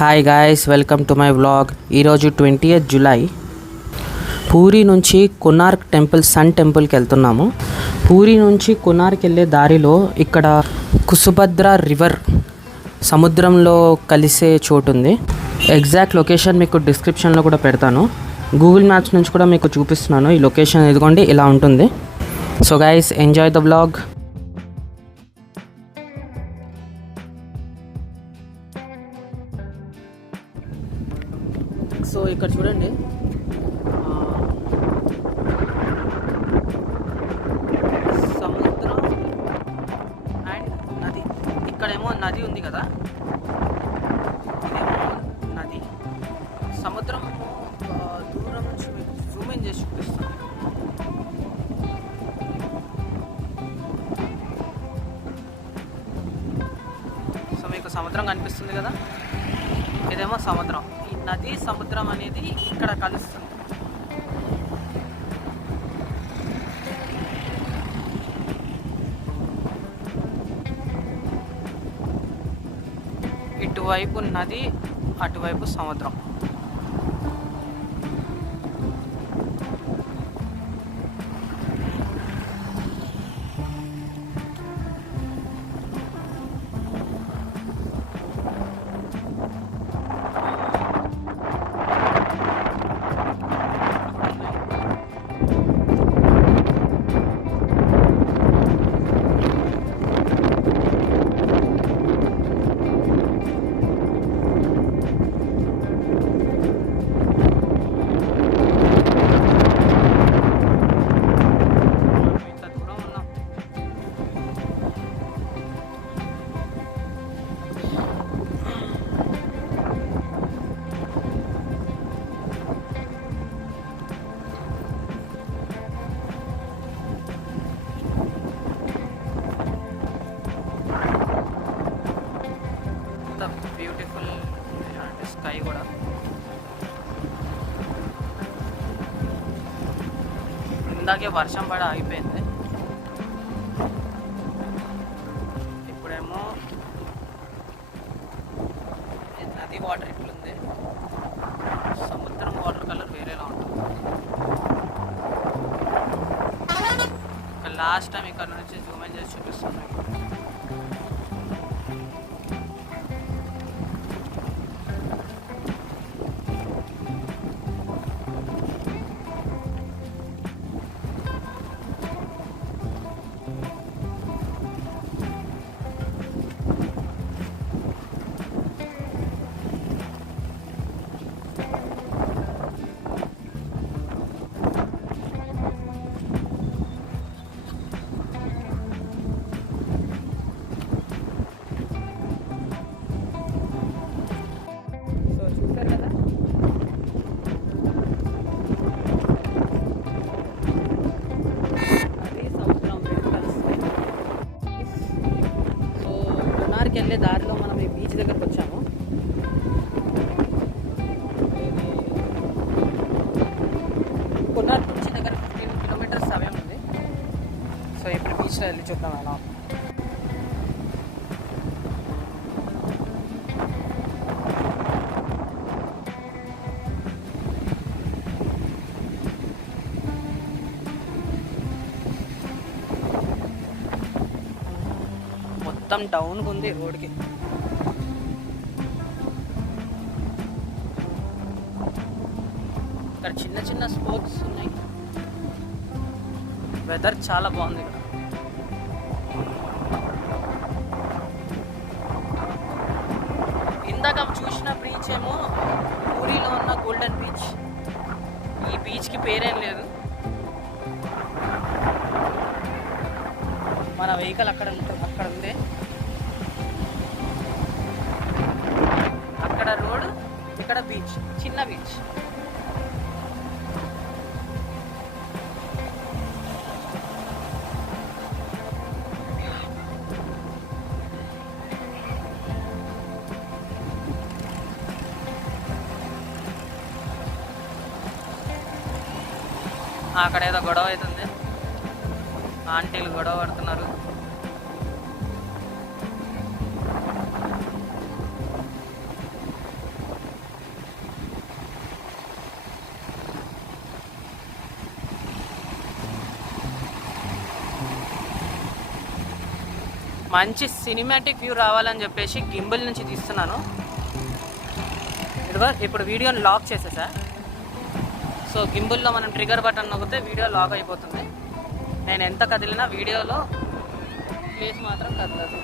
Hi guys, welcome to my vlog. ఈరోజు 20th July. Puri నుంచి Konark temple, sun టెంపుల్కి వెళ్తున్నాము. పూరి నుంచి కొనార్క్ వెళ్ళే దారిలో ఇక్కడ కుసుభద్ర రివర్ సముద్రంలో కలిసే చోటు ఉంది. ఎగ్జాక్ట్ లొకేషన్ మీకు డిస్క్రిప్షన్లో కూడా పెడతాను. గూగుల్ మ్యాప్స్ నుంచి కూడా మీకు చూపిస్తున్నాను. ఈ లొకేషన్ ఇదిగోండి, ఇలా ఉంటుంది. So guys, enjoy the vlog. So ఇక్కడ చూడండి, సముద్రం అండ్ నది. ఇక్కడేమో నది ఉంది కదా, ఇదేమో నది. సముద్రం దూరం నుంచి జూమ్ ఇన్ చేసి చూపిస్తాను. సో మీకు సముద్రం కనిపిస్తుంది కదా, ఇదేమో సముద్రం. ఈ నది సముద్రం అనేది ఇక్కడ కలుస్తుంది. ఇటువైపు నది, అటువైపు సముద్రం. బ్యూటిఫుల్ స్కై కూడా. ఇందాకే వర్షం పడి ఆగిపోయింది. ఇప్పుడేమో నది వాటర్ ఇట్లుంది, సముద్రం వాటర్ కలర్ వేరేలా ఉంటుంది. లాస్ట్ టైం ఇక్కడ నుంచి జూమ్ ఇన్ చేసి చూపిస్తాను. వెళ్ళే దారిలో మనం ఈ బీచ్ దగ్గరకు వచ్చాము. కొనార్క్ నుంచి దగ్గర 15 కిలోమీటర్స్ సమయం ఉంది. సో ఇప్పుడు బీచ్లో వెళ్ళి చూద్దాం ఎలా. మొత్తం డౌన్గా ఉంది రోడ్కి. ఇక్కడ చిన్న చిన్న స్పోర్ట్స్ ఉన్నాయి. వెదర్ చాలా బాగుంది ఇక్కడ. ఇందాక చూసిన బీచ్ ఏమో పూరిలో ఉన్న గోల్డెన్ బీచ్. ఈ బీచ్కి పేరేం లేదు. మన వెహికల్ అక్కడ ఉంది. అక్కడ రోడ్, ఇక్కడ బీచ్, చిన్న బీచ్. అక్కడ ఏదో గొడవ అవుతుంది, ఆంటీలు గొడవ పడుతున్నారు. మంచి సినిమాటిక్ వ్యూ రావాలని చెప్పేసి గింబల్ నుంచి తీస్తున్నాను. ఇదిగో ఇప్పుడు వీడియోని లాక్ చేసేసా. సో గింబుల్లో మనం ట్రిగర్ బటన్ నొక్కితే వీడియో లాక్ అయిపోతుంది. నేను ఎంత కదిలినా వీడియోలో ప్లేస్ మాత్రం కదలదు.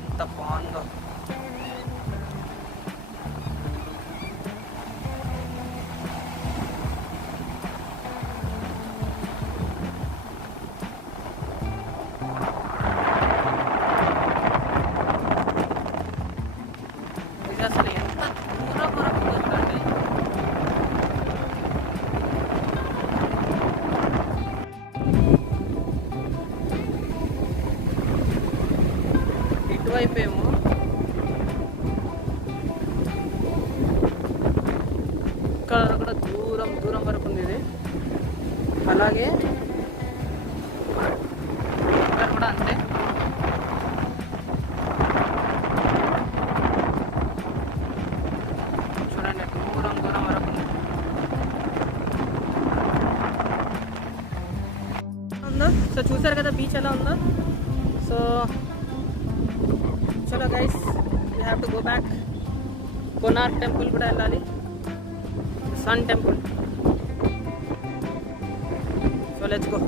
ఎంత బాగుందో. ఇది అసలు ఎంత దూరం వరకు చూడండి. ఇటువైపు ఏమో ఇక్కడ కూడా దూరం దూరం వరకు ఉంది ఇది. అలాగే ఇక్కడ కూడా అంతే. చూడండి దూరం దూరం వరకు ఉంది. ఉందో సో చూసారు కదా బీచ్ ఎలా ఉందో. సో చలో guys, we have to go back. Konark temple కూడా వెళ్ళాలి, sun temple. So let's go.